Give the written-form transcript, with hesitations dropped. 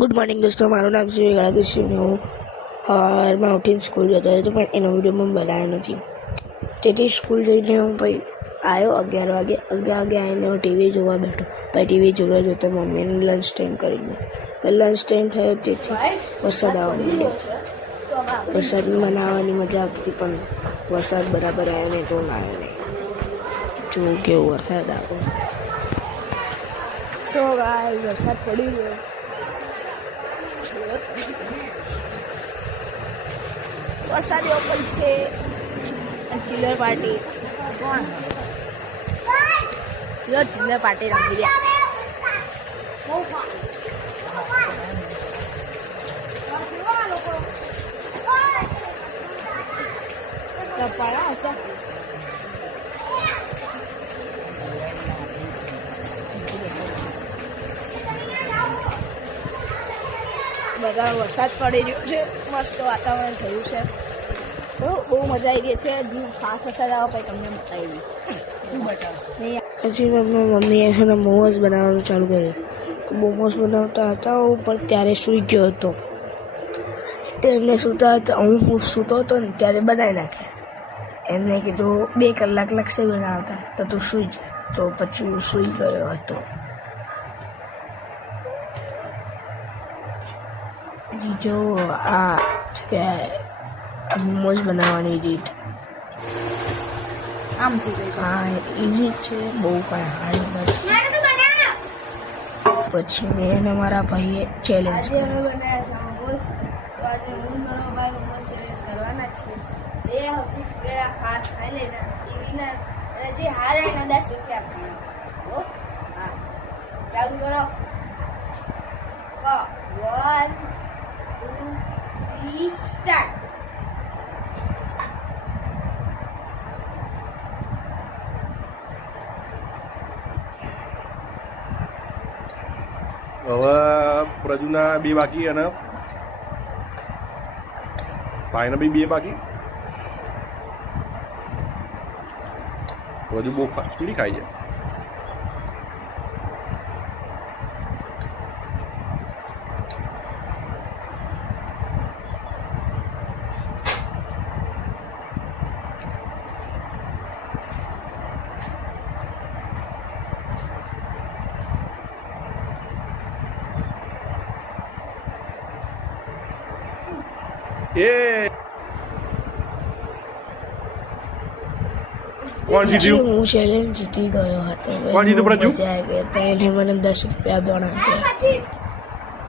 Good morning દોસ્તો, મારું નામ છે વેગળા કૃષ્ણ. હું સવારમાં ઉઠીને સ્કૂલ જતો રહ્યો હતો, પણ એનો વિડીયો મેં બનાવ્યો નથી. તેથી સ્કૂલ જઈને હું પછી આવ્યો 11 વાગે આવીને હું ટીવી જોવા બેઠો. પછી ટીવી જોવા જોતા મમ્મીને લંચ ટાઈમ કરી દો. પછી લંચ ટાઈમ થયો તેથી વરસાદ આવવા માંડ્યો. વરસાદ બનાવવાની મજા આવતી હતી, પણ વરસાદ બરાબર આવ્યો નહીં તો ના આવ્યો નહીં. જો કેવો વરસાદ આવ્યો. તો ગાઈસ વરસાદ પડી ગયો. વરસાદી ઓપન છે. ચિલ્લર પાર્ટી ચિલ્લર પાર્ટી રમી રહ્યા. બધા વરસાદ પડી રહ્યો છે, મસ્ત વાતાવરણ થયું છે. તો બહુ મજા આવી ગઈ છે. ખાસ વરસાદ આવો પછી તમને બતાવી. પછી મમ્મીએ છે ને મોમોઝ બનાવવાનું ચાલુ કર્યું. તો મોમોઝ બનાવતા હતા હું પણ ત્યારે સૂઈ ગયો હતો. એમને સૂતા હતા, હું સૂતો હતો ને ત્યારે બનાવી નાખે. એમને કીધું 2 કલાક લાગશે બનાવતા, તો તું સૂઈ જા. તો પછી હું સૂઈ ગયો હતો. જો આ કે મોમોઝ બનાવવાની રીત હા ઇઝી છે, બહુ કાંઈ હાર્ડ નથી. પછી મેં અને મારા ભાઈએ ચેલેન્જ કરવાના છે. જે સૌથી પહેલા ફાસ્ટ ખાઈ લે ને એ વિનર, અને જે હારે એને 10 રૂપિયા આપવાના. હા, ચાલુ કરો. 1 2 3 સ્ટાર્ટ. હવે પ્રજુના 2 બાકી અને ભાઈના બી 2 બાકી. પ્રજુ બહુ સ્પીડ ખાઈ જાય. કોણ જીત્યું? હું ચેલેન્જ જીતી ગયો હતો. કોણ જીત્યું પ્રજુ? મને 10 રૂપિયા પણ આપ્યા.